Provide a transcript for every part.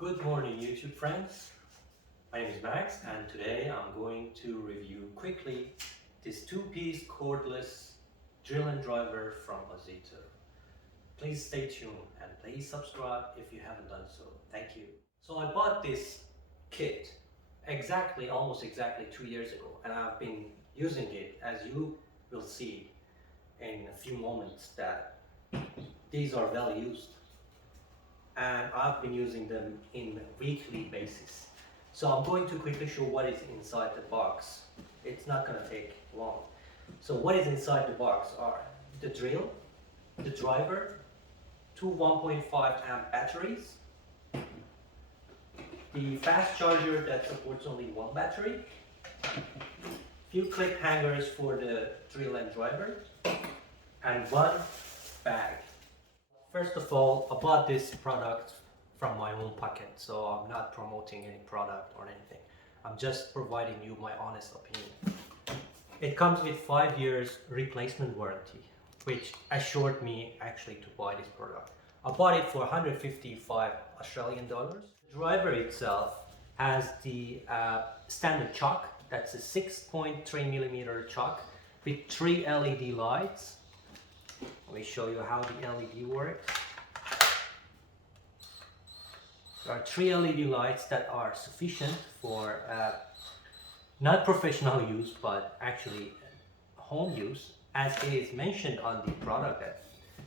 Good morning YouTube friends, my name is Max and today I'm going to review quickly this two-piece cordless drill and driver from Ozito. Please stay tuned and please subscribe if you haven't done so. Thank you. So I bought this kit almost exactly 2 years ago, and I've been using it, as you will see in a few moments, that these are well used. And I've been using them in a weekly basis. So I'm going to quickly show what is inside the box. It's not going to take long. So what is inside the box are the drill, the driver, two 1.5 amp batteries, the fast charger that supports only one battery, few clip hangers for the drill and driver, and one bag. First of all, I bought this product from my own pocket, so I'm not promoting any product or anything. I'm just providing you my honest opinion. It comes with 5 years replacement warranty, which assured me actually to buy this product. I bought it for 155 Australian dollars. The driver itself has the standard chock. That's a 6.3mm chock with 3 LED lights. Let me show you how the LED works. There are 3 LED lights that are sufficient for not professional use, but actually home use, as it is mentioned on the product that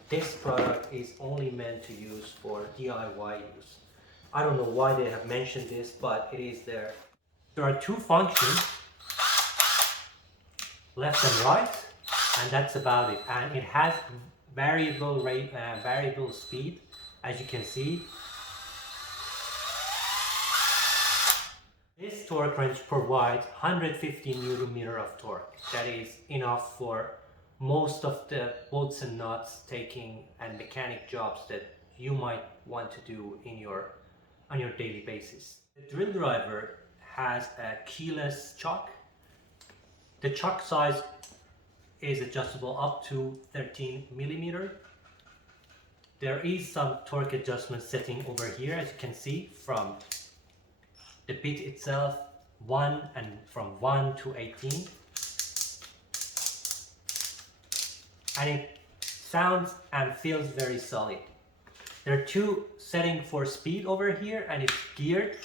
this product is only meant to use for DIY use. I don't know why they have mentioned this, but it is there. There are 2 functions, left and right, and that's about it. And it has variable rate, variable speed, as you can see. This torque wrench provides 150 Nm of torque. That is enough for most of the bolts and nuts taking and mechanic jobs that you might want to do on your daily basis. The drill driver has a keyless chock. The chock size is adjustable up to 13mm. There is some torque adjustment setting over here, as you can see, from the bit itself, from 1 to 18. And it sounds and feels very solid. There are 2 settings for speed over here, and it's geared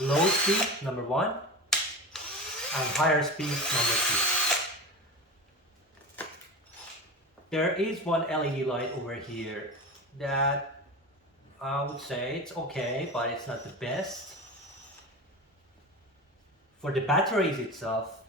low speed, number 1, and higher speed, number 2. There is one LED light over here that I would say it's okay, but it's not the best. For the batteries itself,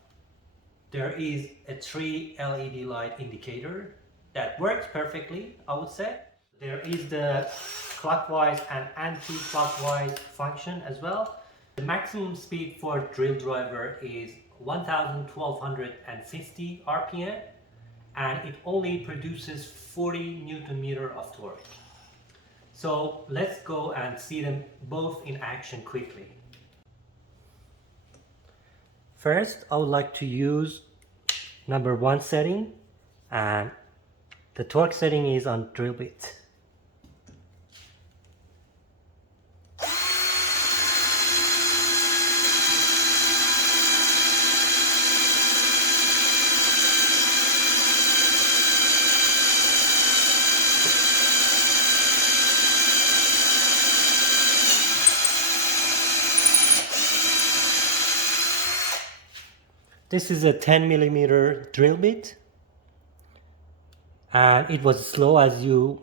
there is a 3 LED light indicator that works perfectly, I would say. There is the clockwise and anti-clockwise function as well. The maximum speed for drill driver is 1250 RPM, and it only produces 40 Nm of torque. So let's go and see them both in action quickly. First, I would like to use number 1 setting, and the torque setting is on drill bit. This is a 10mm drill bit, and it was slow, as you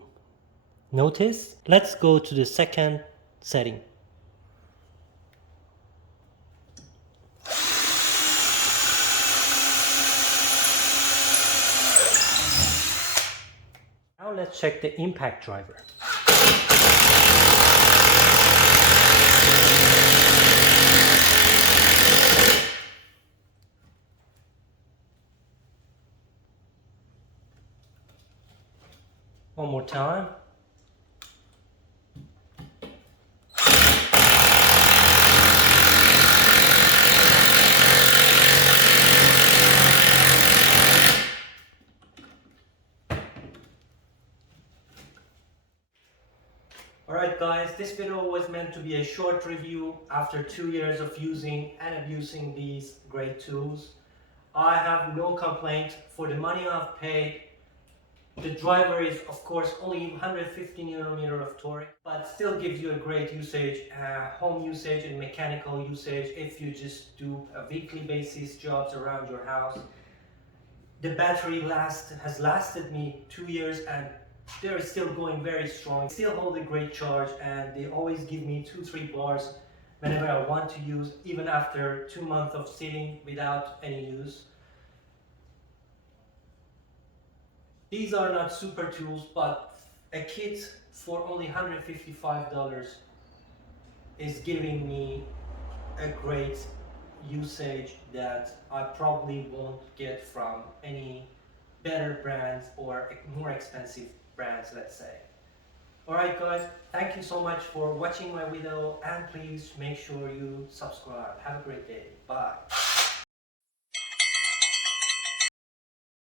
notice. Let's go to the second setting. Now let's check the impact driver. One more time. Alright guys, this video was meant to be a short review after 2 years of using and abusing these great tools. I have no complaint for the money I've paid. The driver is of course only 150 Nm of torque, but still gives you a great usage, home usage and mechanical usage if you just do a weekly basis jobs around your house. The battery has lasted me 2 years and they're still going very strong. Still hold a great charge and they always give me 2-3 bars whenever I want to use, even after 2 months of sitting without any use. These are not super tools, but a kit for only $155 is giving me a great usage that I probably won't get from any better brands or more expensive brands, let's say. Alright guys, thank you so much for watching my video and please make sure you subscribe. Have a great day. Bye.